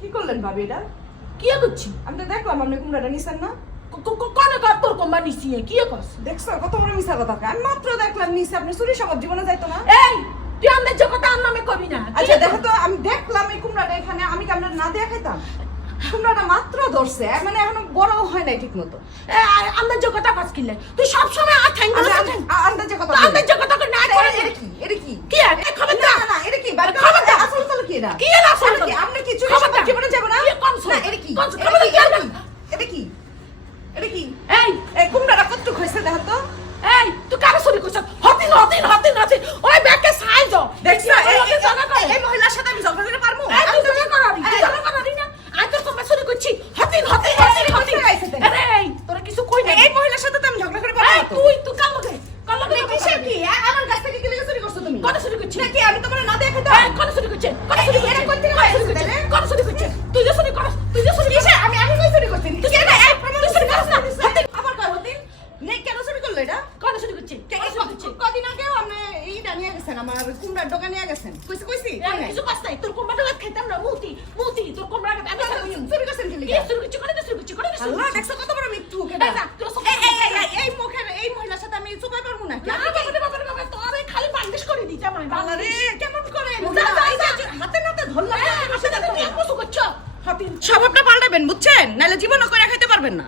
ভাবি এটা কি করছি আমি তো দেখলাম আপনি কুমড়াটা নিছেন না কনে কার কোম্বা নিছি কি করছ দেখছ কত বড় মিশা কথা আমি মাত্র দেখলাম নিছে আপনি চুরি সব জীবনে যাইতো না এই তুই আমাদের যে আর নামে কবি না আচ্ছা দেখো তো আমি দেখলাম এই কুমড়াটা এখানে আমি কি আপনার না দিয়ে কুমড়াটা মাত্র ধরছে মানে এখনও বড় হয় নাই ঠিক মতো যে কথা কাজ কিনলে তুই সব সময় আর ঠ্যাং আচ্ছা, ঠ্যাং আ- কথা আমাদের না এটা- কি এটা কি কি খবর না না, না এটা কি খবর আসল কি এটা কি আসল কি? আপনি কি চুরি খবর সব দা। জীবনে যাবে না কি কম শোন? না এটা কি কম শোন, এটা খবর কি? দা, এটা না। কি? এটা কি এটা কি এই এই কুমড়াটা হয়েছে দেখো তো। এই তুই কারে চুরি করছ? হতিন হতিন হতিন হতিন। ওই ব্যাগকে সাইজ দেখছ এই- মহিলার সাথে আমি ঝগড়া করে পারব? এই তুই জানা করাবি তুই জানা করাবি না। আমি তোর কোম্বা চুরি করছি। হতিন হতিন হতিন হতিন? আরে এই তোরা কিছু কই না। এই মহিলার সাথে তো আমি ঝগড়া করে পারব। তুই তুই কাল লগে কাল লগে কি? আমার কাছ থেকে কি চুরি করছ তুমি? কোন চুরি করছিস নাকি আমি তোমার না দেখে তো এই কোন চুরি করছে কোন চুরি এই, এরা করছে কোন থেকে কোন আইছে চুরি করছে তাহলে? কোন চুরি করছে তুই যে চুরি করছ তুই যে চুরি করছ কিসে আমি আমি কই চুরি করছি তুই কে চুরি রে? করছ এই প্রমাণ তুই চুরি করছ না হতিন আবার কয় হতিন নেই কেন চুরি করল এটা করছে? এই চুরি কদিন আগেও আপনি এইটা নিয়ে গেছেন আমার কুমড়ার দোকানে নিয়ে গেছেন। কইছি কইছি? এই, কিছু পাস নাই। তোর কোম্বাটা খাইতাম না মুতি মুতি তোর কোম্বাটা আমি চুরি করছেন কি কি চুরি করছে কোন চুরি করছে কোন আল্লাহ দেখছ কত বড় মিথ্যু এই যা, তোর সব- এই এই এই, এই এই মুখের এই মহিলার সাথে আমি চুপাই পারব না না বাবা বাবা বাবা তোর খালি বান্ডিশ করে দিতে আমার বাবা রে কেমন করে যা, যা, এই হাতে নাতে করছ স্বভাবটা পাল্টাবেন বুঝছেন? নাহলে জীবনও করে খাইতে পারবেন না।